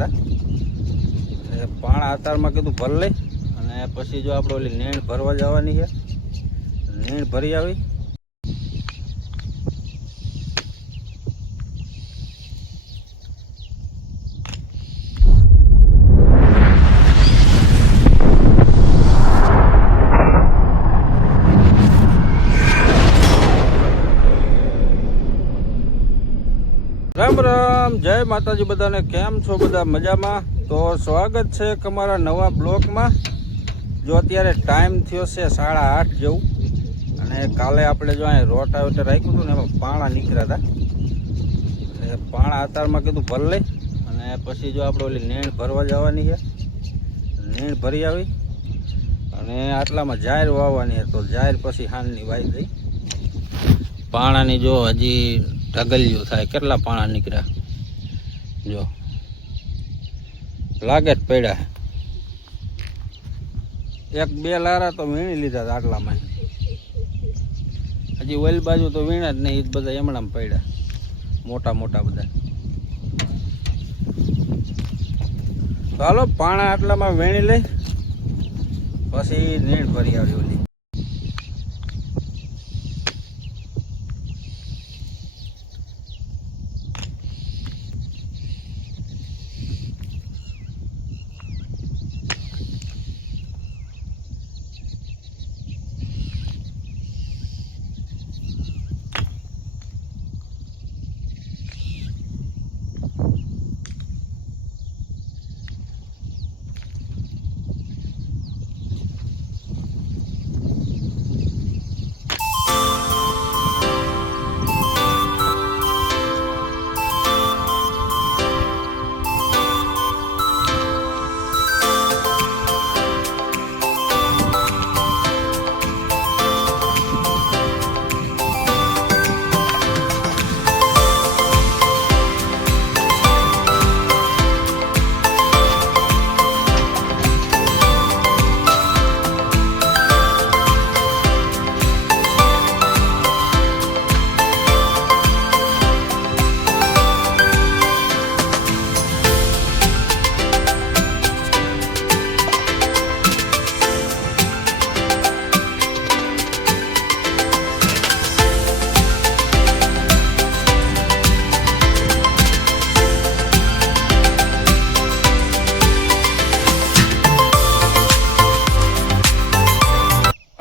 હતા એટલે પાણા અતારમાં કીધું ભર લઈ અને પછી જો આપણે ઓલી નેણ ભરવા જવાની છે, નેણ ભરી આવી. રામ રામ, જય માતાજી બધાને. કેમ છો બધા? મજામાં? તો સ્વાગત છે તમારા નવા બ્લોકમાં. જો અત્યારે ટાઈમ થયો છે 8:30 જેવું અને કાલે આપણે જો અહીં રોટાવેટર રાખ્યું હતું ને એમાં પાણા નીકળ્યા હતા એટલે પાણા અતારમાં કીધું ભર લઈ અને પછી જો આપણે ઓલી નેણ ભરવા જવાની છે, નેણ ભરી આવી અને આટલામાં જાહેર વાવવાની તો જાહેર પછી હાલની વાઈ ગઈ. પાણાની જો હજી ઢગલિયું થાય, કેટલા પાણા નીકળ્યા જો, લાગે જ પડ્યા. એક બે લારા તો વીણી લીધા હતા આટલામાં, હજી ઓલ બાજુ તો વીણા જ નહીં, બધા એમણામાં પડ્યા મોટા મોટા બધા. તો હાલો પાણા આટલામાં વીણી લઈ પછી નીણ ભરી આવી ઓલી.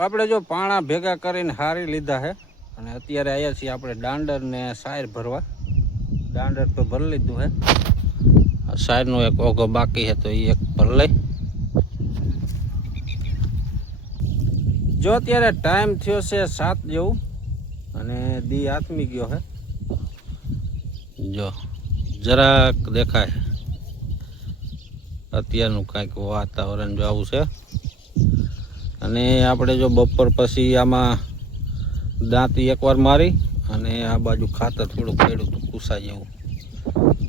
આપણે જો પાણા ભેગા કરીને હારી લીધા છે અને અત્યારે આવ્યા છીએ આપણે દાંડર ને સાયર ભરવા. દાંડર તો ભરી લીધું છે, સાયરનો એક ઓઘો બાકી છે તો એ એક ભર લઈ. જો અત્યારે ટાઈમ થયો છે 7 જેવું અને દી આથમી ગયો છે. જો જરાક દેખાય અત્યારનું કાંઈક વાતાવરણ જો આવું છે. અને આપણે જો બપોર પછી આમાં દાંતી એકવાર મારી અને આ બાજુ ખાતર થોડું પડ્યું હતું કુસા જેવું,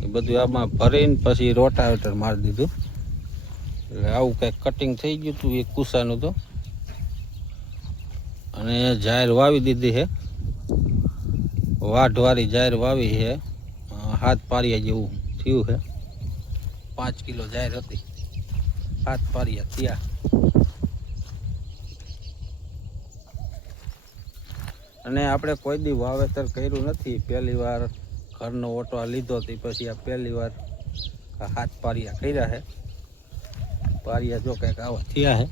એ બધું આમાં ભરીને પછી રોટાવેટર મારી દીધું એટલે આવું કંઈક કટિંગ થઈ ગયું હતું એ કુસાનું તો. અને જાહેર વાવી દીધી છે, વાઢવાળી જાહેર વાવી છે, 7 પારિયા જેવું થયું છે. 5 કિલો જાહેર હતી, 7 પારિયા થયા. અને આપણે કોઈ દી વાવેતર કર્યું નથી, પહેલી વાર ઘરનો ઓટો લીધો હતી, પછી આ પહેલી વાર 7 પારિયા કર્યા છે. પારિયા જો કંઈક આવા થયા છે.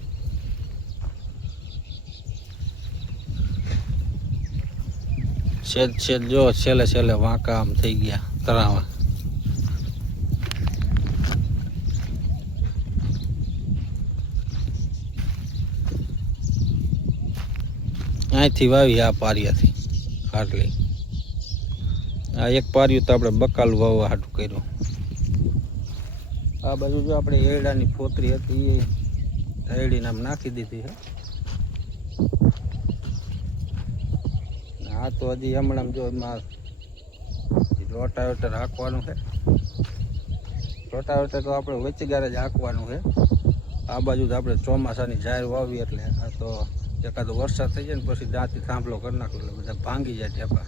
છેદ જો છેલ્લે વાંકા આમ થઈ ગયા તરાવા. અહીંથી વાવી આ પારિયાથી આટલી. આ એક પારિયું તો આપણે બકાલું વાવવા હાટું કર્યું. આ બાજુ જો આપણે એરડાની ફોતરી હતી એ એરડીને આમ નાખી દીધી છે. આ તો હજી હમણાં જો એમાં રોટાવેટર હાંકવાનું છે. રોટાવેટર તો આપણે વચ્ચેગારે જ હાંકવાનું છે. આ બાજુ તો આપણે ચોમાસાની જાહેર વાવી એટલે આ તો એકાદો વરસાદ થઈ જાય ને પછી દાંતી થાંભલો કરી નાખો એટલે બધા ભાંગી જાય ટેપા.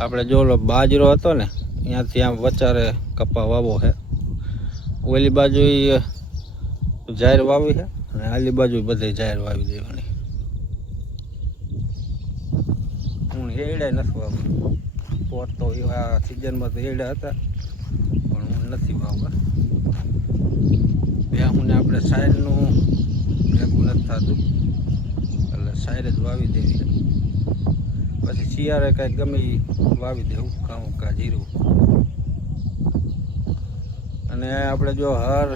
આપણે જો બાજરો હતો ને અહીંયાથી આમ વચારે કપા વાવો છે. ઓલી બાજુ જાહેર વાવી છે અને આલી બાજુ બધે જાહેર વાવી દેવાની. હું એડા નથી વાવવા, પોત તો એવા સિઝનમાં તો એડા હતા પણ હું નથી વાવવા. ભેહુંને આપણે સાઈડનું ભેગું નથી થતું એટલે સાઈડ જ વાવી દેવી. પછી શિયાળે કાંઈક ગમે વાવી દેવું, ઘઉં કા જીરું. અને આપણે જો હર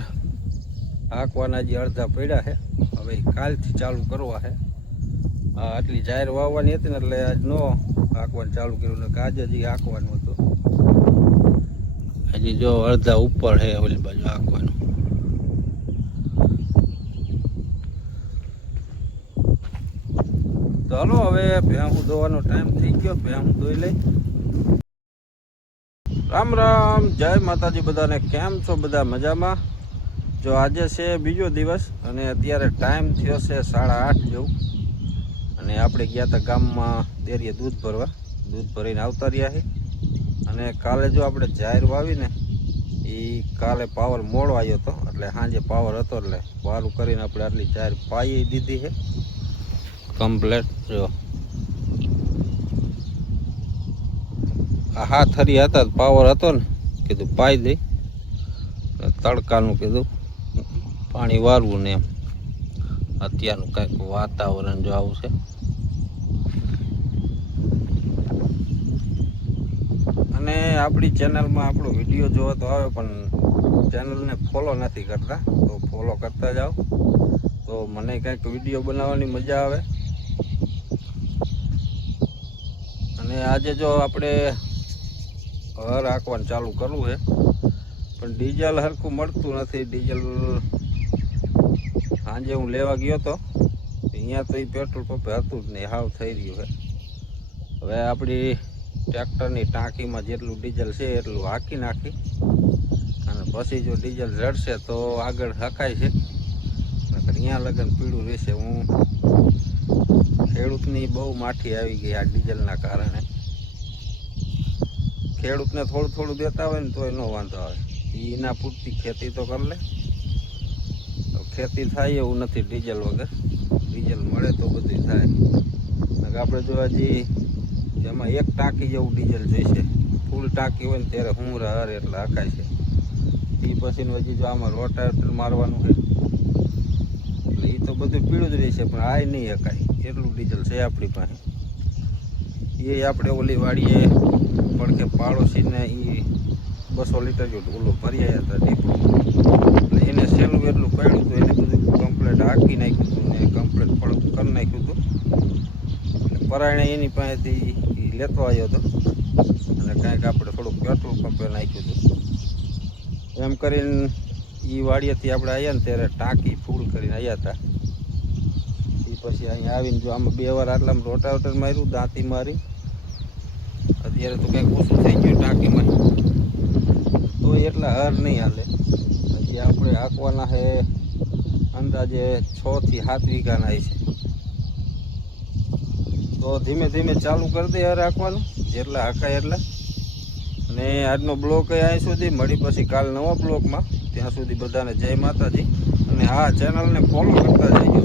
હાંકવાના જે અડધા પડ્યા છે, હવે કાલથી ચાલુ કરવા છે. આટલી જાહેર વાવવાની હતી ને એટલે આજ નો હાંકવાનું ચાલુ કર્યું ને આજે જ હાંકવાનું હતું. હજી જો અડધા ઉપર છે ઓલી બાજુ હાંકવાનું. ચાલો હવે ભેહું દોવાનો ટાઈમ થઈ ગયો, ભેહું દોઈ લઈ. રામ રામ, જય માતાજી બધાને. કેમ છો બધા? મજામાં? જો આજે છે બીજો દિવસ અને અત્યારે ટાઈમ થયો છે 8:30 જેવું. અને આપણે ગયા હતા ગામમાં ડેરીએ દૂધ ભરવા, દૂધ ભરીને આવતા રહ્યા છે. અને કાલે જો આપણે જાહેર વાવીને એ કાલે પાવર મોડો આવ્યો હતો એટલે સાંજે પાવર હતો એટલે વારું કરીને આપણે આટલી જાહેર પાઈ દીધી છે કમ્પ્લેટ. જો હાથ હરી હતા, પાવર હતો ને કીધું પાઈ દઈ, તડકાનું કીધું પાણી વારવું ને એમ. અત્યારનું કંઈક વાતાવરણ જો આવું છે. અને આપણી ચેનલમાં આપણો વિડીયો જોવો તો આવે પણ ચેનલને ફોલો નથી કરતા, તો ફોલો કરતા જાઓ તો મને કંઈક વિડીયો બનાવવાની મજા આવે. અને આજે જો આપણે હર હાંકવાનું ચાલુ કરવું છે પણ ડીઝલ સરખું મળતું નથી. ડીઝલ સાંજે હું લેવા ગયો હતો અહીંયા તો એ પેટ્રોલ પંપે હતું જ નહીં, હાવ થઈ રહ્યું છે. હવે આપણી ટ્રેક્ટરની ટાંકીમાં જેટલું ડીઝલ છે એટલું હાંકી નાખી અને પછી જો ડીઝલ જડશે તો આગળ હકાય છે, નકર અહીંયા લગન પીળું રહેશે. હું ખેડૂતની બહુ માઠી આવી ગઈ આ ડીઝલના કારણે. ખેડૂતને થોડું થોડું દેતા હોય ને તો એનો વાંધો આવે, એના પૂરતી ખેતી તો કરી લે. ખેતી થાય એવું નથી ડીઝલ વગર, ડીઝલ મળે તો બધું થાય. આપણે જો હજી એમાં એક ટાંકી જેવું ડીઝલ જોઈશે, ફૂલ ટાંકી હોય ને ત્યારે હુંરા હર એટલે હકાય છે. એ પછી હજી જો આમાં રોટાવેટર મારવાનું છે એટલે એ તો બધું પીળું જ રહેશે પણ આ નહીં હકાય એટલું ડીઝલ છે આપણી પાસે. એ આપણે ઓલી વાડીએ પડખે પાડોશીને એ 200 લીટર જેવું ઓલું ભરી આવ્યા હતા ડીપડું, એટલે એને સહેલું એટલું પડ્યું હતું, એને બધું કમ્પ્લેટ હાંકી નાખ્યું હતું ને કમ્પ્લેટ પડું કરી નાખ્યું હતું. એટલે પરાયણે એની પાસેથી લેતો આવ્યો હતો અને કાંઈક આપણે થોડુંક પેટ્રોલ પંપે નાખ્યું હતું. એમ કરીને એ વાડીએથી આપણે આવ્યા ને ત્યારે ટાંકી ફૂલ કરીને આવ્યા હતા. એ પછી અહીંયા આવીને જો આમાં 2 વાર આટલામાં રોટાવેટર માર્યું, દાંતી મારી. અત્યારે તો કંઈક ઓછું થઈ ગયું ટાંકીમાં, તો એટલા હર નહીં હાલે. હજી આપણે હાંકવાના છે અંદાજે 6 થી 7 વીઘાના છે. તો ધીમે ધીમે ચાલુ કરી દે હર હાંકવાનું, જેટલા હાંકાય એટલા. અને આજનો બ્લોક અહીં સુધી, મળી પછી કાલ નવા બ્લોકમાં. ત્યાં સુધી બધાને જય માતાજી. અને હા, ચેનલને ફોલો કરતા જઈજો.